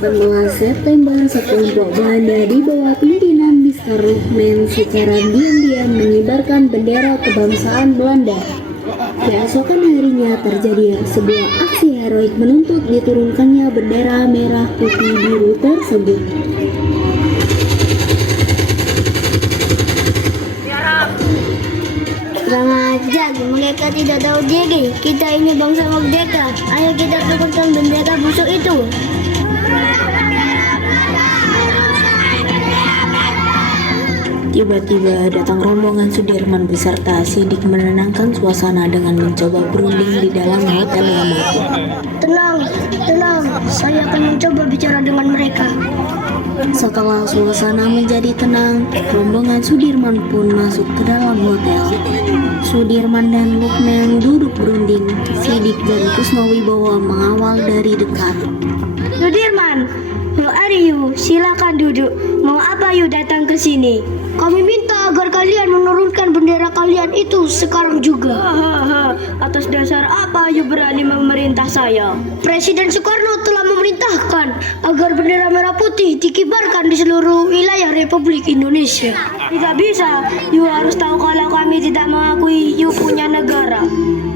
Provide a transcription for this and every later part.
18 September, sekelompok Belanda di bawah pimpinan Mr. Luckman secara diam-diam mengibarkan bendera kebangsaan Belanda. Keesokan harinya terjadi sebuah aksi heroik menuntut diturunkannya bendera merah putih biru tersebut. Kurang ajar, mereka tidak tahu diri. Kita ini bangsa merdeka. Ayo kita turunkan bendera busuk itu. Tiba-tiba datang rombongan Sudirman beserta Sidik menenangkan suasana dengan mencoba berunding di dalam hotel Yamato. Tenang, saya akan mencoba bicara dengan mereka. Setelah suasana menjadi tenang, rombongan Sudirman pun masuk ke dalam hotel. Sudirman dan Luckman duduk berunding. Sidik dan Kusnawibowo mengawal dari dekat. Sudirman, who are you? Silakan duduk. Mau apa you datang ke sini? Kami minta agar kalian menurunkan bendera kalian itu sekarang juga. Atas dasar apa you berani memerintah saya? Presiden Soekarno telah memerintahkan agar bendera merah putih dikibarkan di seluruh wilayah Republik Indonesia. Tidak bisa, you harus tahu kalau kami tidak mengakui you punya negara.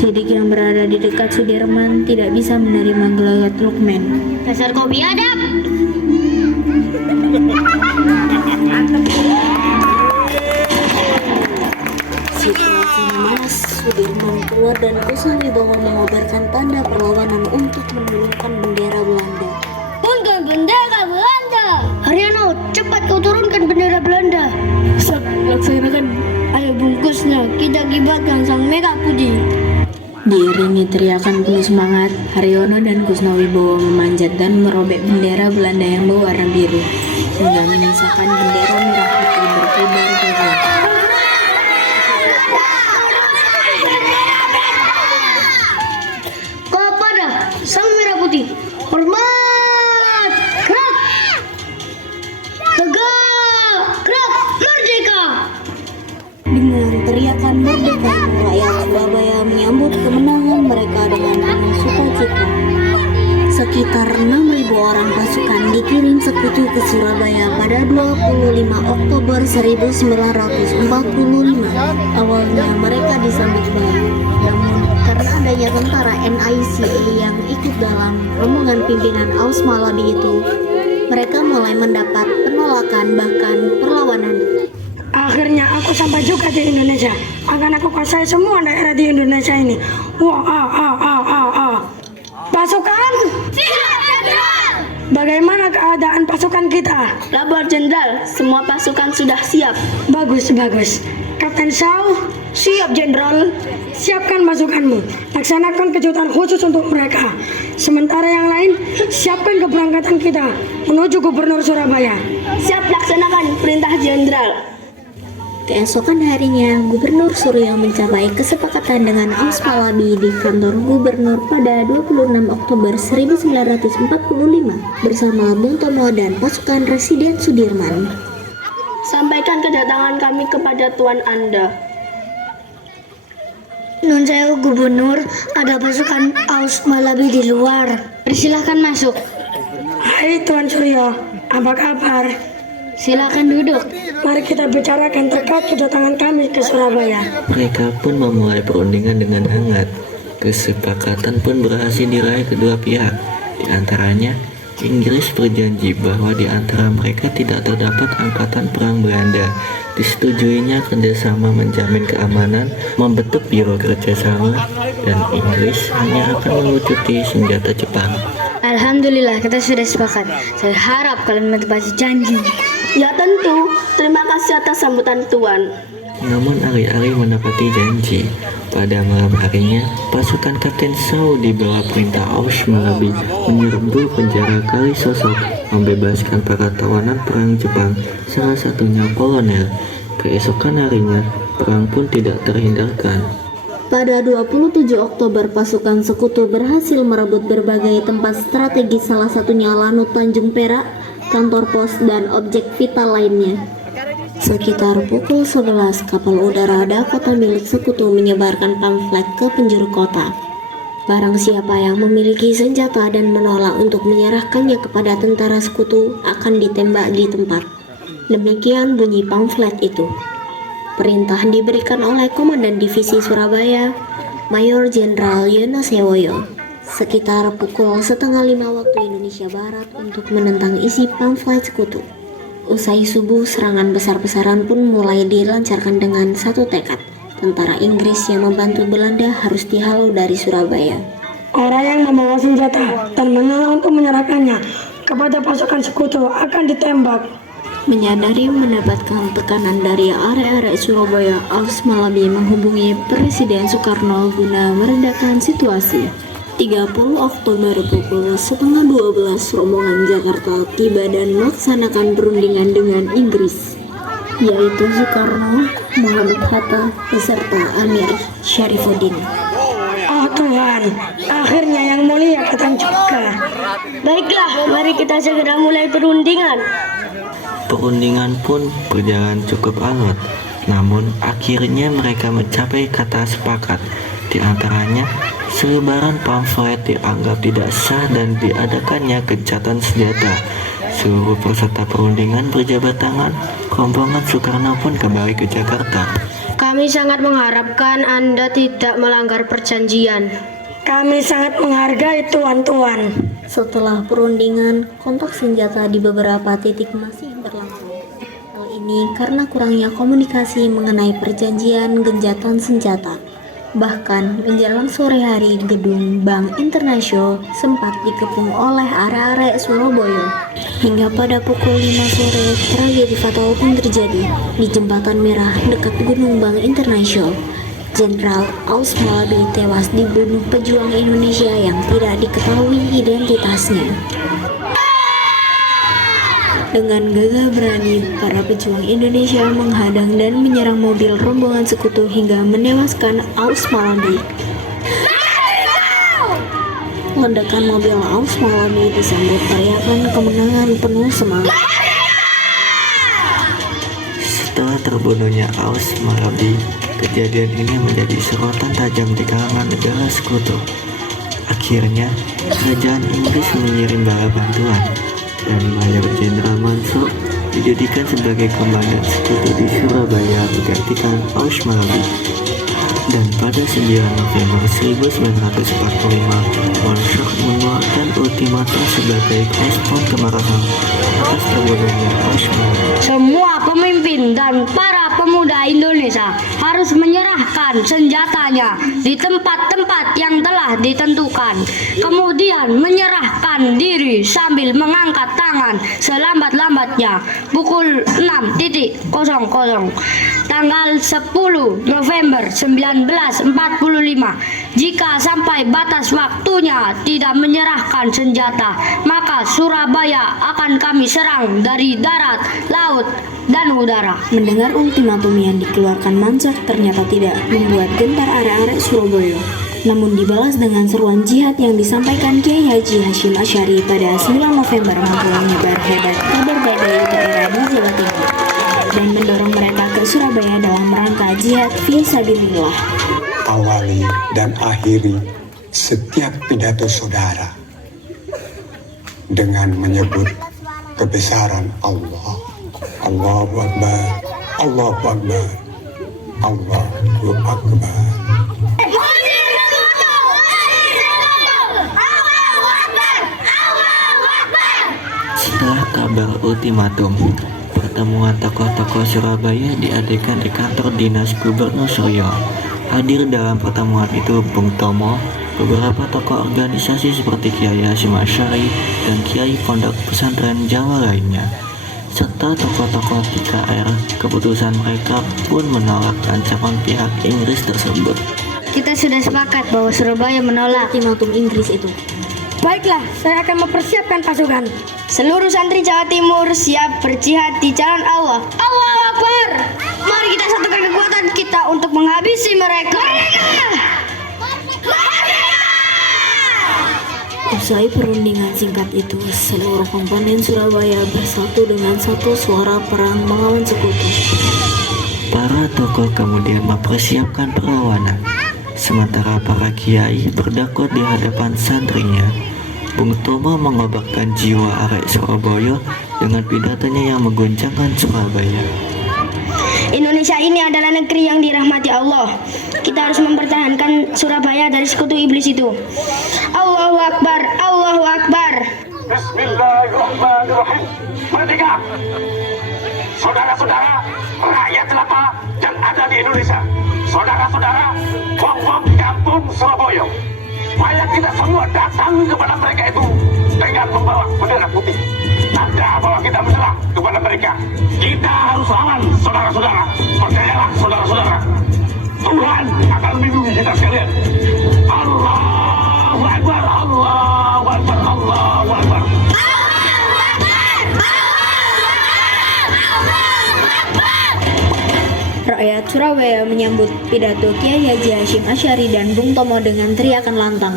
Sidik yang berada di dekat Sudirman tidak bisa menerima gelagat Luckman. Dasar kau biadab! Situasi memanas, Sudirman keluar dan Kusnawibowo mengobarkan tanda perlawanan untuk menurunkan bendera Belanda. Turunkan bendera Belanda! Haryono, cepat kau turunkan bendera Belanda. Laksanakan. Ayo bungkusnya, kita kibarkan sang merah putih. Diiringi teriakan penuh semangat, Haryono dan Kusnawibowo memanjat dan merobek bendera Belanda yang berwarna biru, hingga menyisakan bendera merah putih berkibar-kibar. Kepada sang merah putih, hormat, gerak, tegak, gerak, merdeka. Dengan teriakan merdeka, rakyat Surabaya menyambut kemenangan mereka dengan penuh sukacita. Sekitar 6.000 orang pasukan dikirim sekutu ke Surabaya pada 25 Oktober 1945. Awalnya mereka disambut baik, namun karena adanya tentara NICA yang ikut dalam rombongan pimpinan Aus Malabi itu, mereka mulai mendapat penolakan bahkan perlawanan. Akhirnya aku sampai juga di Indonesia. Akan aku kuasai semua daerah di Indonesia ini. Pasukan! Siap, Jenderal! Bagaimana keadaan pasukan kita? Kabar Jenderal, semua pasukan sudah siap. Bagus. Kapten Shaw, siap Jenderal. Siapkan pasukanmu. Laksanakan kejutan khusus untuk mereka. Sementara yang lain, siapkan keberangkatan kita menuju Gubernur Surabaya. Siap laksanakan perintah Jenderal. Keesokan harinya, Gubernur Suryo mencapai kesepakatan dengan Aus Malabi di kantor gubernur pada 26 Oktober 1945 bersama Bung Tomo dan pasukan Residen Sudirman. Sampaikan kedatangan kami kepada Tuan Anda. Nun sewu Gubernur, ada pasukan Aus Malabi di luar. Persilahkan masuk. Hai Tuan Suryo, apa kabar? Silakan duduk. Mari kita bicarakan terkait kedatangan kami ke Surabaya. Mereka pun memulai perundingan dengan hangat. Kesepakatan pun berhasil diraih kedua pihak. Di antaranya, Inggris berjanji bahwa di antara mereka tidak terdapat angkatan perang Belanda. Disetujuinya kerjasama menjamin keamanan, membentuk biro kerjasama, dan Inggris hanya akan melucuti senjata Jepang. Alhamdulillah, kita sudah sepakat. Saya harap kalian menepati janji. Ya tentu. Terima kasih atas sambutan Tuan. Namun alih-alih menepati janji, pada malam harinya, pasukan Kapten Shaw di bawah perintah Aus Malabi menyerbu penjara Kalisosok, membebaskan para tawanan perang Jepang, salah satunya kolonel. Keesokan harinya, perang pun tidak terhindarkan. Pada 27 Oktober, pasukan sekutu berhasil merebut berbagai tempat strategis, salah satunya Lanut Tanjung Perak, kantor pos, dan objek vital lainnya. Sekitar pukul 11, kapal udara Dakota milik sekutu menyebarkan pamflet ke penjuru kota. Barang siapa yang memiliki senjata dan menolak untuk menyerahkannya kepada tentara sekutu akan ditembak di tempat. Demikian bunyi pamflet itu. Perintah diberikan oleh Komandan Divisi Surabaya, Mayor Jenderal Yono Sewoyo, sekitar pukul 4:30 waktu Indonesia Barat untuk menentang isi pamflet sekutu. Usai subuh, serangan besar-besaran pun mulai dilancarkan dengan satu tekad. Tentara Inggris yang membantu Belanda harus dihalau dari Surabaya. Orang yang membawa senjata dan menolak untuk menyerahkannya kepada pasukan sekutu akan ditembak. Menyadari mendapatkan tekanan dari arek-arek Surabaya, Aus Malabi menghubungi Presiden Soekarno guna meredakan situasi. 30 Oktober pukul 11:30 rombongan Jakarta tiba dan melaksanakan perundingan dengan Inggris, yaitu Soekarno, Muhammad Hatta, beserta Amir Syarifuddin. Oh Tuhan, akhirnya yang mulia datang juga. Baiklah, mari kita segera mulai perundingan. Perundingan pun berjalan cukup alot, namun akhirnya mereka mencapai kata sepakat. Di antaranya, selebaran pamflet dianggap tidak sah dan diadakannya gencatan senjata. Seluruh peserta perundingan berjabat tangan. Rombongan Soekarno pun kembali ke Jakarta. Kami sangat mengharapkan Anda tidak melanggar perjanjian. Kami sangat menghargai tuan-tuan. Setelah perundingan, kontak senjata di beberapa titik masih berlangsung. Hal ini karena kurangnya komunikasi mengenai perjanjian gencatan senjata. Bahkan menjelang sore hari, gedung Bank Internasional sempat dikepung oleh arek-arek Surabaya. Hingga pada pukul 5 sore, tragedi fatal pun terjadi di Jembatan Merah dekat Gunung Bank Internasional. Jenderal Aus Malabi tewas dibunuh pejuang Indonesia yang tidak diketahui identitasnya. Dengan gagah berani, para pejuang Indonesia menghadang dan menyerang mobil rombongan sekutu hingga menewaskan Aus Malabi. Ledakan mobil Aus Malabi disambut teriakan kemenangan penuh semangat. Setelah terbunuhnya Aus Malabi, kejadian ini menjadi sorotan tajam di kalangan negara sekutu. Akhirnya, kerajaan Inggris mengirim bala bantuan, dan Mayor Jenderal Mansur dijadikan sebagai komandan sekutu di Surabaya menggantikan Aus Malabi. Dan pada 9 November 1945, Mansur mengeluarkan ultimatum sebagai respon kemarahan atas terbunuhnya Aus Malabi. Semua pemimpin dan para pemuda Indonesia harus menyerahkan senjatanya di tempat-tempat yang telah ditentukan. Kemudian menyerahkan diri sambil mengangkat tangan selambat-lambatnya. Pukul 6.00 tanggal 10 November 1945. Jika sampai batas waktunya tidak menyerahkan senjata, maka Surabaya akan kami serang dari darat, laut, dan udara. Mendengar ultimatum yang dikeluarkan Mansur ternyata tidak membuat gentar arek-arek Surabaya. Namun dibalas dengan seruan jihad yang disampaikan Kiai Haji Hashim Asy'ari pada 9 November mampu menyebar hebat ke berbagai daerah di Jawa Timur dan mendorong mereka ke Surabaya dalam rangka jihad fi sabilillah. Awali dan akhiri setiap pidato saudara dengan menyebut kebesaran Allah. Allahu Akbar, Allahu Akbar, Allahu Akbar. Setelah kabar ultimatum, pertemuan tokoh-tokoh Surabaya diadakan di kantor dinas Gubernur Suryo. Hadir dalam pertemuan itu Bung Tomo, beberapa tokoh organisasi seperti Kiai Hashim Asy'ari dan Kiai Pondok Pesantren Jawa lainnya, serta tokoh-tokoh TKR. Keputusan mereka pun menolak ancaman pihak Inggris tersebut. Kita sudah sepakat bahwa Surabaya menolak. Ultimatum Inggris itu. Baiklah, saya akan mempersiapkan pasukan. Seluruh santri Jawa Timur siap berjihad di jalan Allah. Allahu Akbar. Mari kita satukan kekuatan kita untuk menghabisi mereka. Usai perundingan singkat itu, seluruh komponen Surabaya bersatu dengan satu suara perang melawan sekutu. Para tokoh kemudian mempersiapkan perlawanan. Sementara para kiai berdakwah di hadapan santrinya, Bung Tomo mengobarkan jiwa arek Surabaya dengan pidatonya yang mengguncangkan Surabaya. Indonesia ini adalah negeri yang dirahmati Allah. Kita harus mempertahankan Surabaya dari sekutu iblis itu. Allahu Akbar, Allahu Akbar. Bismillahirrahmanirrahim. Merdeka! Saudara-saudara, rakyat jelata yang ada di Indonesia, saudara-saudara, wong-wong kampung Surabaya, mari kita semua datang kepada mereka itu dengan membawa bendera putih, tanda bahwa kita menyerah kepada mereka. Kita harus lawan, saudara-saudara. Percayalah, saudara-saudara, Tuhan akan melindungi kita sekalian. Allahu Akbar, Allahu Akbar, Allahu Akbar. Rakyat Surabaya menyambut pidato Kiai Haji Hashim Asy'ari dan Bung Tomo dengan teriakan lantang.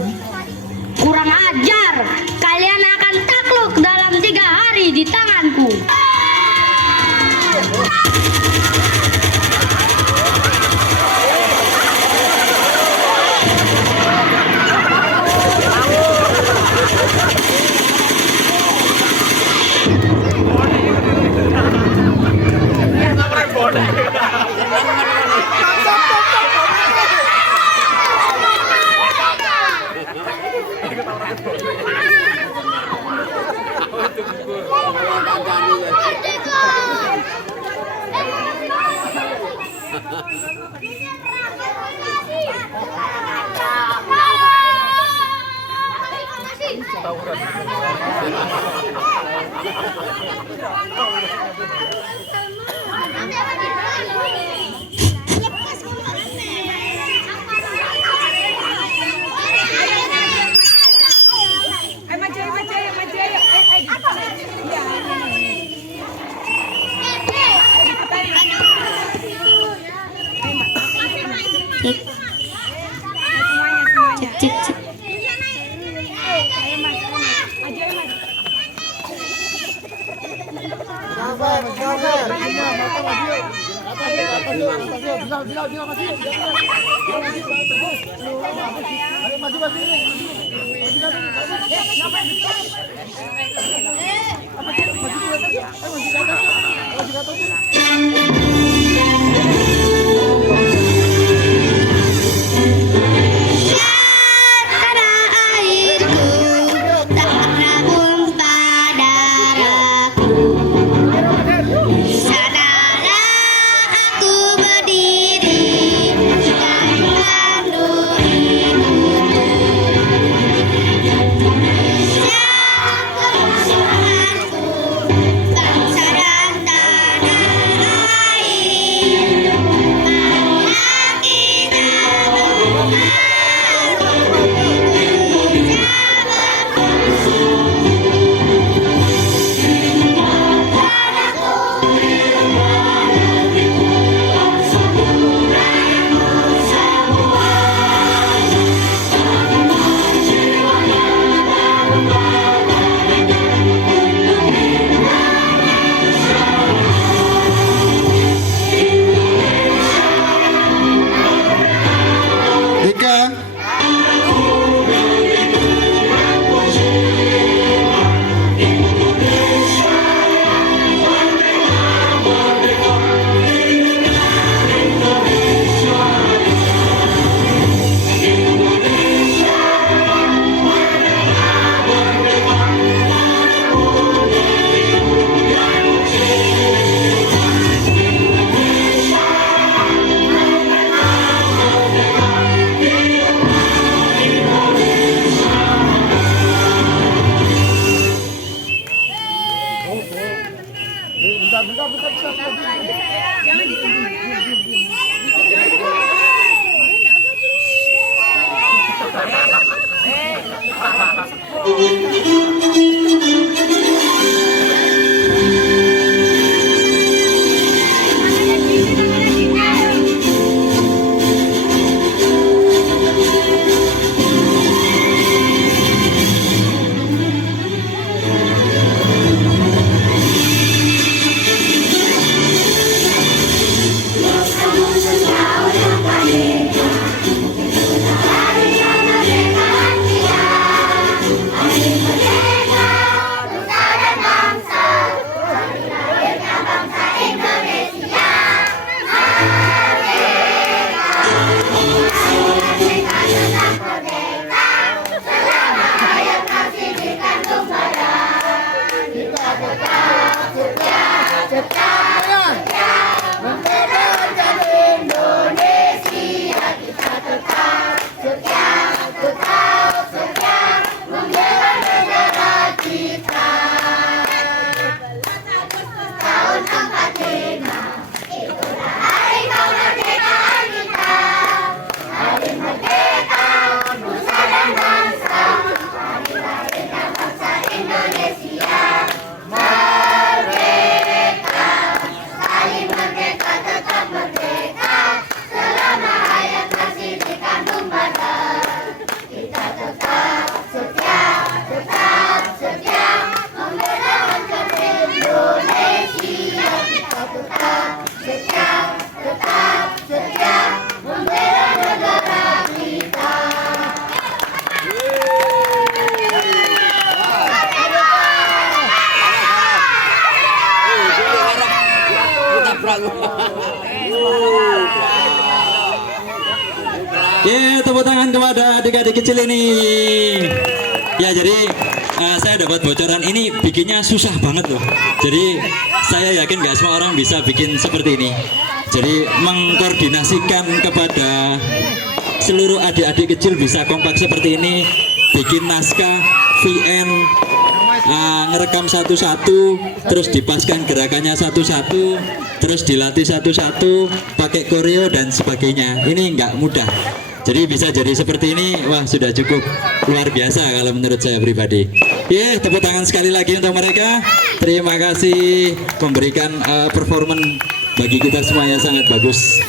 Kurang ajar, kalian akan takluk dalam 3 hari di tanganku. Cek, cek, cek. Oke, tepuk tangan kepada adik-adik kecil ini. Ya, jadi saya dapat bocoran ini bikinnya susah banget loh. Jadi saya yakin gak semua orang bisa bikin seperti ini. Jadi mengkoordinasikan kepada seluruh adik-adik kecil bisa kompak seperti ini, bikin naskah, VN, ngerekam satu-satu, terus dipaskan gerakannya satu-satu, terus dilatih satu-satu, pakai koreo dan sebagainya. Ini nggak mudah. Jadi bisa jadi seperti ini, wah sudah cukup luar biasa kalau menurut saya pribadi. Tepuk tangan sekali lagi untuk mereka. Terima kasih memberikan performan bagi kita semuanya sangat bagus.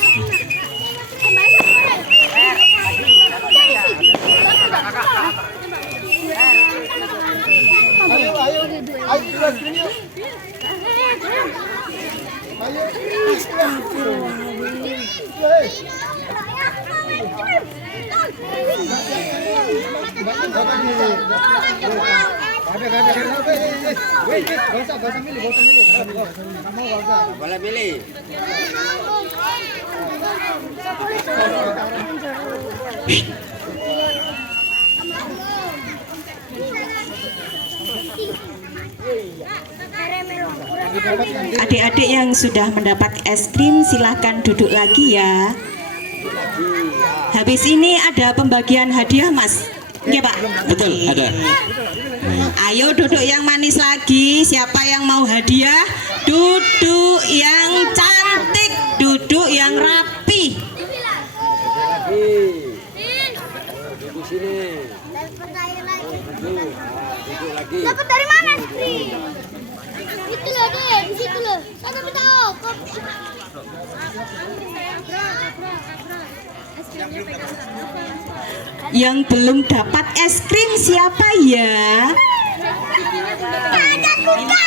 Adik-adik yang sudah mendapat es krim silahkan duduk lagi ya. Habis ini ada pembagian hadiah Mas. Iya Pak? Betul, ada. Ayo duduk yang manis lagi. Siapa yang mau hadiah? Duduk yang cantik, duduk yang rapi. Dapat dari mana es krim? Itu loh deh, di situ loh. Saya dapat tahu. Yang belum dapat es krim siapa ya? Ada buka.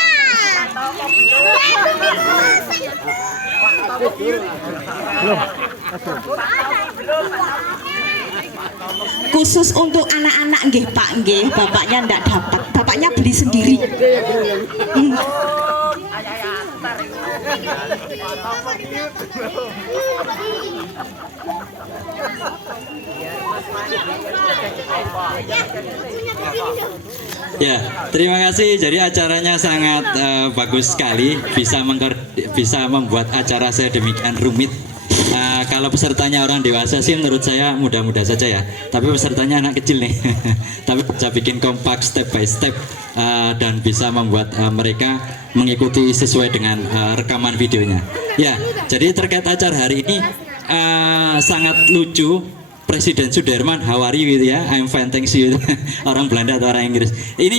Khusus untuk anak-anak nggih Pak nggih, bapaknya ndak dapat. Bapaknya beli sendiri. Ya, terima kasih. Jadi acaranya sangat bagus sekali, bisa membuat acara saya demikian rumit. Kalau pesertanya orang dewasa sih menurut saya mudah-mudah saja ya. Tapi pesertanya anak kecil nih. Tapi bisa bikin kompak step by step dan bisa membuat mereka mengikuti sesuai dengan rekaman videonya. Ya, jadi terkait acara hari ini sangat lucu. Presiden Sudirman, how are you gitu ya? I'm fine, thanks you. Orang Belanda atau orang Inggris. Ini